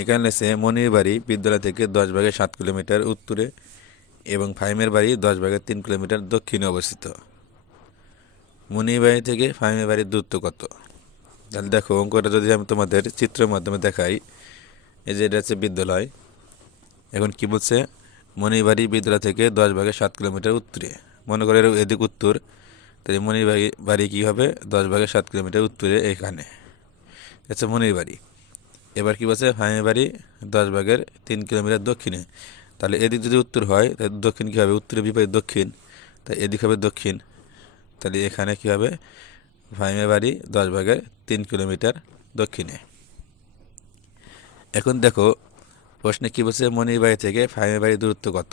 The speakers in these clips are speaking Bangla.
এখানে লেছে মনির বাড়ি বিদ্যালয় থেকে দশ ভাগে সাত কিলোমিটার উত্তরে এবং ফাইমের বাড়ি দশ ভাগের তিন কিলোমিটার দক্ষিণে অবস্থিত। মনির বাড়ি থেকে ফাইমের বাড়ির দূরত্ব কত? তাহলে দেখো, অঙ্কটা যদি আমি তোমাদের চিত্রের মাধ্যমে দেখাই, এই যে এটা হচ্ছে বিদ্যালয়। এখন কি বলছে? মনিবাড়ি বিদ্যালয় থেকে দশ ভাগে সাত কিলোমিটার উত্তরে। মনে করে এদিক উত্তর, তাহলে মনিবাড়ি বাড়ি কী হবে? দশ ভাগে সাত কিলোমিটার উত্তরে এখানে। আচ্ছা মনির বাড়ি। এবার কি বলছে? ফাইমের বাড়ি দশ ভাগের তিন কিলোমিটার দক্ষিণে। তাহলে এদিক যদি উত্তর হয়, তাহলে দক্ষিণ কী হবে? উত্তরে বিপরীত দক্ষিণ। তাই এদিক হবে দক্ষিণ। তাহলে এখানে কী হবে? ফাইমের বাড়ি দশ ভাগের তিন কিলোমিটার দক্ষিণে। এখন দেখো, প্রশ্নে কী বলছে? মনির বাড়ি থেকে ফাইমের বাড়ির দূরত্ব কত?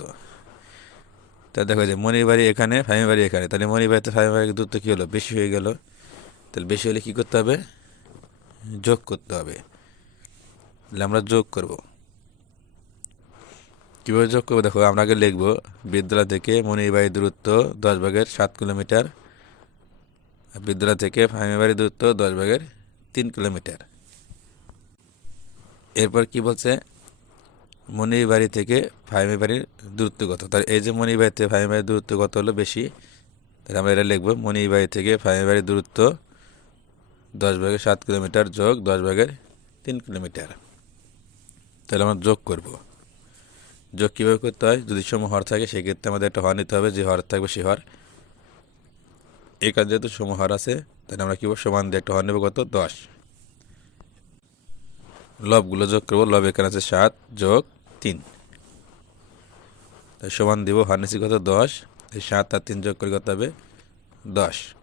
তা দেখো যে মনির বাড়ি এখানে ফাইমের বাড়ি এখানে। তাহলে মনির বাড়িতে ফাইমের বাড়ির দূরত্ব কী হলো? বেশি হয়ে গেল। তাহলে বেশি হলে কী করতে হবে? যোগ করতে হবে। তাহলে আমরা যোগ করব। কীভাবে যোগ করব? দেখো, আমরা আগে লিখব বিদ্যালয় থেকে মনির বাড়ির দূরত্ব দশ ভাগের সাত কিলোমিটার বিদ্যালয় থেকে ফাইমের বাড়ির দূরত্ব দশ ভাগের তিন কিলোমিটার। এরপর কি বলছে? মনির বাড়ি থেকে ফাইমের বাড়ির দূরত্ব কত? তাহলে এই যে মনির বাড়ি থেকে ফাইমের বাড়ির দূরত্ব কত হলো বেশি? তাহলে আমরা এটা লিখব মনির বাড়ি থেকে ফাইমের বাড়ির দূরত্ব দশ ভাগের সাত কিলোমিটার যোগ দশ ভাগের তিন কিলোমিটার। তাহলে আমরা যোগ করব। যোগ কীভাবে করতে হয়? যদি সম হর থাকে, সেক্ষেত্রে আমাদের একটা হর নিতে হবে। যে হর থাকবে, সে হর। এখানে যেহেতু সম হর আছে, তাহলে আমরা কী করব? সমান দিয়ে একটা হর নেব কত? দশ। লবগুলো যোগ করব। লব এখানে আছে সাত যোগ তিন। তাই সমান দিব হার্নেসি কত? দশ। এই সাত আর তিন যোগ করে কত হবে? দশ।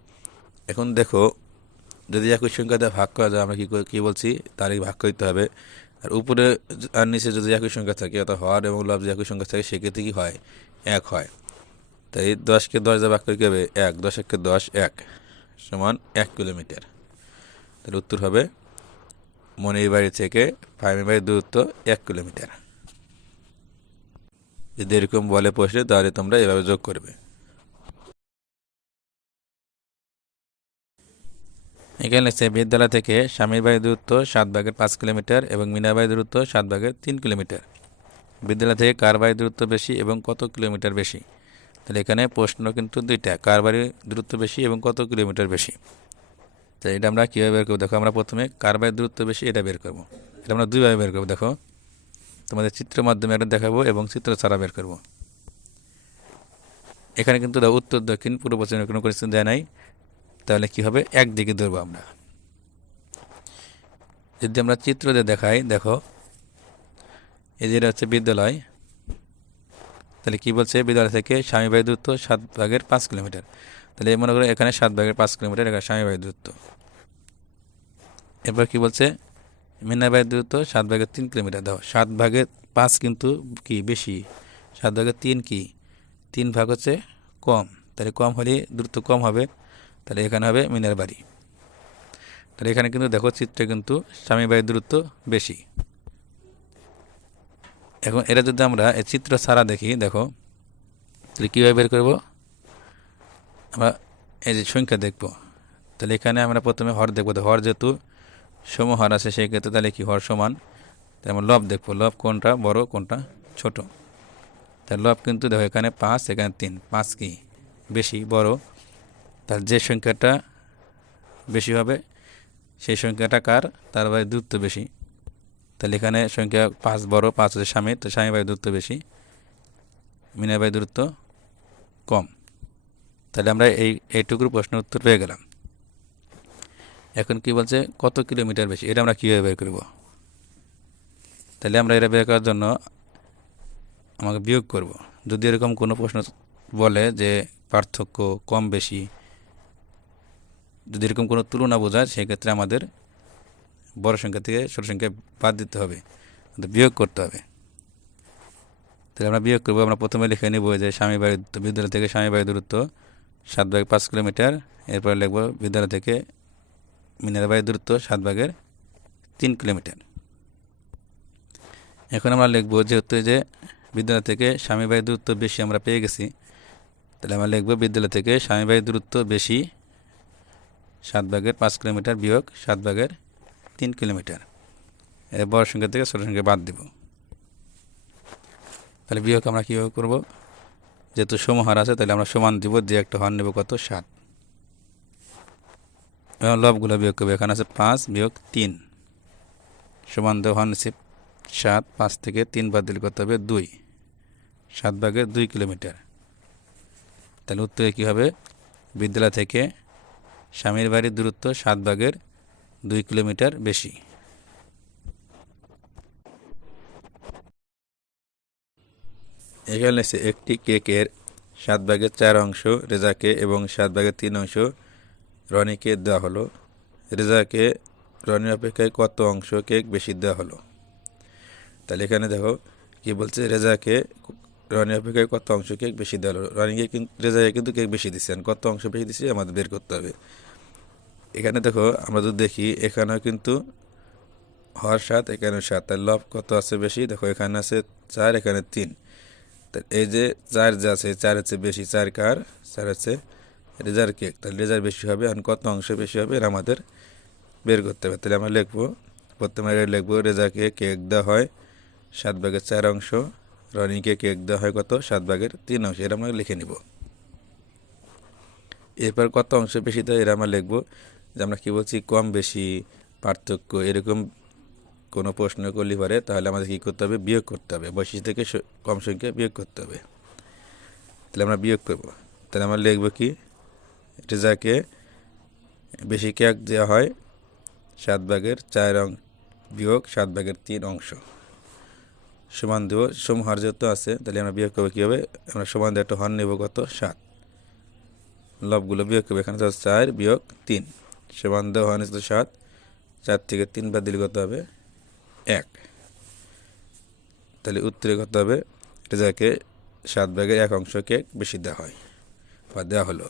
এখন দেখো, যদি একই সংখ্যা দিয়ে ভাগ করা যায়, আমরা কী কী বলছি? তারই ভাগ করতে হবে। আর উপরে আর নিচে যদি একই সংখ্যা থাকে, অর্থাৎ হর এবং লব যদি একই সংখ্যা থাকে, সেক্ষেত্রে কী হয়? এক হয়। তাই দশকে দশ দিয়ে ভাগ করে হবে? এক। দশ এককে দশ, এক সমান এক কিলোমিটার। তাহলে উত্তর হবে মনির বাড়ি থেকে ফাইমের বাড়ির দূরত্ব এক কিলোমিটার। যদি এরকম বলে প্রশ্নে, তাহলে তোমরা এভাবে যোগ করবে। এখানে লিখছে, বিদ্যালয় থেকে স্বামীর বাড়ির দূরত্ব সাত ভাগের পাঁচ কিলোমিটার এবং মিনা বাড়ির দূরত্ব সাত ভাগের তিন কিলোমিটার। বিদ্যালয় থেকে কার বাড়ির দূরত্ব বেশি এবং কত কিলোমিটার বেশি? তাহলে এখানে প্রশ্ন কিন্তু দুইটা, কার বাড়ির দূরত্ব বেশি এবং কত কিলোমিটার বেশি? তো এটা আমরা কীভাবে বের করব? দেখো, আমরা প্রথমে কার বাড়ির দূরত্ব বেশি এটা বের করব। এটা আমরা দুইভাবে বের করব, দেখো। তোমাদের চিত্র মাধ্যমে একটা দেখাবো এবং চিত্র ছাড়া বের করব। এখানে কিন্তু উত্তর, দক্ষিণ, পূর্ব পশ্চিমের কোনো কোয়েশ্চেন দেয় নাই। তাহলে কি হবে? একদিকে ধরবো আমরা। যদি আমরা চিত্র দিয়ে দেখাই, দেখো। এই যেটা হচ্ছে বিদ্যালয়। তাহলে কি বলছে? বিদ্যালয় থেকে স্বামীবাড়ি দূরত্ব সাত ভাগের পাঁচ কিলোমিটার। তাহলে মনে করো এখানে সাত ভাগের পাঁচ কিলোমিটার এখানে স্বামীবাড়ির দূরত্ব। এরপর কি বলছে? মিনাবাড়ির দূরত্ব সাত ভাগের তিন কিলোমিটার। দেখো, সাত ভাগের পাঁচ কিন্তু কি বেশি? সাত ভাগের তিন কি? তিন ভাগ হচ্ছে কম। তাহলে কম হলে দূরত্ব কম হবে। তাহলে এখানে হবে মিনার বাড়ি। তাহলে এখানে কিন্তু দেখো চিত্রে কিন্তু স্বামী বাড়ির দূরত্ব বেশি। এখন এটা যদি আমরা এই চিত্র ছাড়া দেখি, দেখো, তাহলে কীভাবে বের করব? আমরা এই যে সংখ্যা দেখব। তাহলে এখানে আমরা প্রথমে হর দেখব। তো হর যেহেতু সম হর আছে, সেই ক্ষেত্রে তাহলে কি হর সমান? তাই আমরা লব দেখব। লব কোনটা বড়, কোনটা ছোট? তাহলে লব কিন্তু দেখো এখানে পাঁচ, এখানে তিন। পাঁচ কি? বেশি, বড়। তাহলে যে সংখ্যাটা বেশি হবে, সেই সংখ্যাটা কার? তার বাই দূরত্ব বেশি। তাহলে এখানে সংখ্যা পাঁচ বড়, পাঁচ হচ্ছে স্বামী তো স্বামী বাই দূরত্ব বেশি মিনা বাই দূরত্ব কম। তাহলে আমরা এই, এইটুকুর প্রশ্নের উত্তর পেয়ে গেলাম। এখন কি বলছে? কত কিলোমিটার বেশি? এটা আমরা কীভাবে বের করব? তাহলে আমরা এটা বের করার জন্য আমাকে বিয়োগ করব। যদি এরকম কোনো প্রশ্ন বলে যে পার্থক্য কম, বেশি যদি এরকম কোনো তুলনা বোঝায়, সেক্ষেত্রে আমাদের বড় সংখ্যা থেকে ছোট সংখ্যা বাদ দিতে হবে। বিয়োগ করতে হবে। তাহলে আমরা বিয়োগ করব। আমরা প্রথমে লিখে নিব যে স্বামী বাড়ি বিদ্যালয় থেকে স্বামী বাড়ি দূরত্ব সাত ভাগ পাঁচ কিলোমিটার। এরপরে লিখব বিদ্যালয় থেকে মিনার বাড়ির দূরত্ব সাত ভাগের তিন কিলোমিটার। এখন আমরা লিখব যেহেতু যে বিদ্যালয় থেকে স্বামী বাড়ির দূরত্ব বেশি আমরা পেয়ে গেছি, তাহলে আমরা লিখব বিদ্যালয় থেকে স্বামী বাড়ির দূরত্ব বেশি সাত ভাগের পাঁচ কিলোমিটার বিয়োগ সাত ভাগের তিন কিলোমিটার। বড় সংখ্যা থেকে ছোট সংখ্যা বাদ দিব। তাহলে বিয়োগ আমরা কীভাবে করব? যেহেতু সমহার আছে, তাহলে আমরা সমান দিব দিয়ে একটা হর নেব কত? সাত। এবং লবগুলো বিয়োগ করবে। এখানে আছে পাঁচ বিয়োগ তিন। সমান দেওয়া হর নিচ্ছে সাত, পাঁচ থেকে তিন বাদ দিলে কত হবে? দুই। সাত ভাগের দুই কিলোমিটার। তাহলে উত্তরে কী হবে? বিদ্যালয় থেকে স্বামীর বাড়ির দূরত্ব সাত ভাগের দুই কিলোমিটার বেশি। এখানে একটি কেকের সাত ভাগের চার অংশ রেজাকে এবং সাত ভাগের তিন অংশ রনিকে দেওয়া হলো। রেজাকে রনির অপেক্ষায় কত অংশ কেক বেশি দেওয়া হলো? তাহলে এখানে দেখো, কি বলছে? রেজাকে রনির অপেক্ষায় কত অংশ কেক বেশি দেওয়া হলো? রনিকে কিন্তু রেজাকে কিন্তু কেক বেশি দিচ্ছে আর কত অংশ বেশি দিচ্ছে আমাদের বের করতে হবে। এখানে দেখো, আমরা যদি দেখি, এখানেও কিন্তু হর সাত এখানে সাত। তার লব কত আছে বেশি? দেখো, এখানে আছে চার, এখানে তিন। এই যে চার যে আছে, চার হচ্ছে বেশি, চার কার? চার হচ্ছে রেজার কেক তাহলে রেজার বেশি হবে আর কত অংশ বেশি হবে এর আমাদের বের করতে হবে। তাহলে আমরা লিখব, প্রথমে লিখব রেজাকে কেক দেওয়া হয় সাত ভাগের চার অংশ। রনিকে কেক দেওয়া হয় কত? সাত ভাগের তিন অংশ। এটা আমরা লিখে নিব। এরপর কত অংশ বেশি দেয় এরা আমরা লিখব যে আমরা কী বলছি? কম বেশি পার্থক্য এরকম কোনো প্রশ্ন করলে পারে, তাহলে আমাদের কী করতে হবে? বিয়োগ করতে হবে। বৈশিষ্ট্য থেকে কম সংখ্যা বিয়োগ করতে হবে। তাহলে আমরা বিয়োগ করব। তাহলে আমরা লিখব কি? রেজাকে বেশি কেক দেওয়া হয়, সাত ভাগের চার অং বিয়োগ সাত ভাগের তিন অংশ। সমান দেব সমহার যেহেতু আছে, তাহলে আমরা বিয়োগ করব কী হবে আমরা সমান দিয়ে একটা হর নেব কত? সাত। লবগুলো বিয়োগ করবে এখানে আছে চার বিয়োগ তিন। সমান দেওয়া হয় নিচে সাত, চার থেকে তিন বাদ দিলে কত হবে? এক। তাহলে উত্তরে কত হবে? রেজাকে সাত ভাগের এক অংশকে বেশি দেওয়া হয় বা দেওয়া হলো।